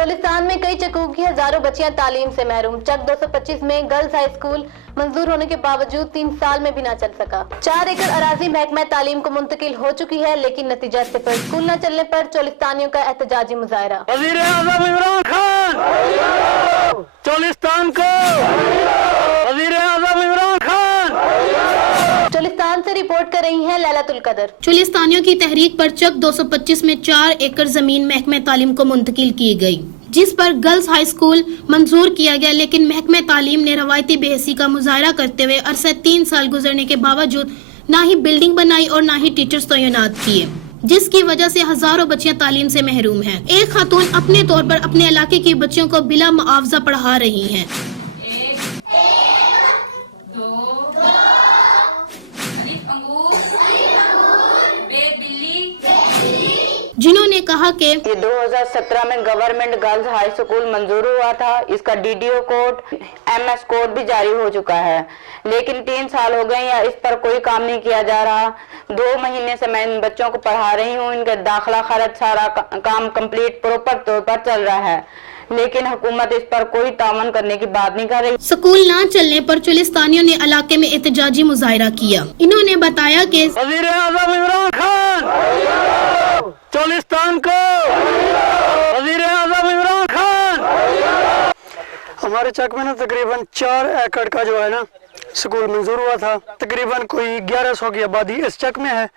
चोलिस्तान में कई चकूक की हजारों बच्चियां तालीम से महरूम। चक 225 में गर्ल्स हाई स्कूल मंजूर होने के बावजूद 3 साल में भी ना चल सका। 4 एकड़ अराजी महकमा तालीम को मुंतकिल हो चुकी है, लेकिन नतीजा सिफर। स्कूल न चलने पर चोलिस्तानियों का एहतजाजी मुजाहरा। वज़ीर आज़म इमरान खान चोलिस्तान को, वज़ीर आज़म इमरान खान। चोलिस्तान से रिपोर्ट कर रही हैं लैलतुल कदर। चोलिस्तानियों की तहरीक पर चक 225 में 4 एकड़ जमीन महकमे तालीम को मुंतकिल की गई, जिस पर गर्ल्स हाई स्कूल मंजूर किया गया, लेकिन महकमे तालीम ने रवायती बेहसी का मुजाहरा करते हुए अरसे 3 साल गुजरने के बावजूद ना ही बिल्डिंग बनाई और ना ही टीचर्स तैनात किए, जिसकी वजह से हजारों बच्चियां तालीम से महरूम हैं। एक खातून अपने तौर पर अपने इलाके की बच्चियों को बिला मुआवजा पढ़ा रही हैं। जिन्होंने कहा कि ये 2017 में गवर्नमेंट गर्ल्स हाई स्कूल मंजूर हुआ था। इसका डीडीओ कोड, एमएस कोड भी जारी हो चुका है, लेकिन 3 साल हो गए या इस पर कोई काम नहीं किया जा रहा। 2 महीने से मैं इन बच्चों को पढ़ा रही हूँ। इनका दाखिला खर्च सारा काम कंप्लीट प्रॉपर तौर पर चल रहा है, लेकिन हुकूमत इस पर कोई तावन करने की बात नहीं कर रही। स्कूल न चलने पर चोलिस्तानियों ने इलाके में एहतजाजी मुजाहरा किया। इन्होंने बताया कि वज़ीर आज़म इमरान खान चोलिस्तान को, वज़ीर आज़म इमरान खान। हमारे चक में ना तकरीबन 4 एकड़ का जो है ना स्कूल मंजूर हुआ था। तकरीबन कोई 1100 की आबादी इस चक में है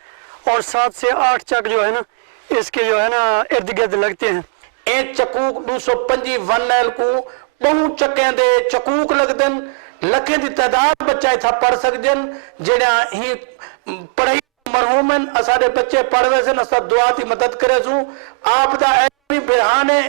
और 7 से 8 चक जो है ना इसके जो है ना इर्द गिर्द लगते हैं। एक चकूक 225 वन नैल को बहुत चकें दे चकूक लगदन, लखें दी तादाद बच्चा इथा पढ़ सकदन। जेड़ा ही पढ़ाई मरहूमन असाडे बच्चे पढ़वे से असा दुआ दी मदद करे सू। आप दा ऐसी बिरहाने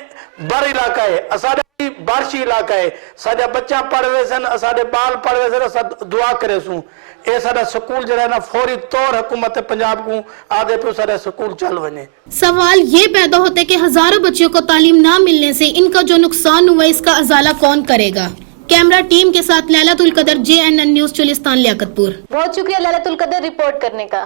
बर इलाका है, असाडे बारशी इलाका है, साडा बच्चा पढ़वे से असाडे बाल पढ़वे से असा दुआ करे सू। ए साडा स्कूल जरा ना फौरी तौर हुकूमत पंजाब को आगे पे साडा स्कूल चल वने। सवाल ये पैदा होता है कि हजारों बच्चों को तालीम ना मिलने से इनका जो नुकसान हुआ इसका अजाला कौन करेगा। कैमरा टीम के साथ लैलतुल कदर, JNN न्यूज़ चोलिस्तान लियाकतपुर। बहुत शुक्रिया लैलतुल कदर रिपोर्ट करने का।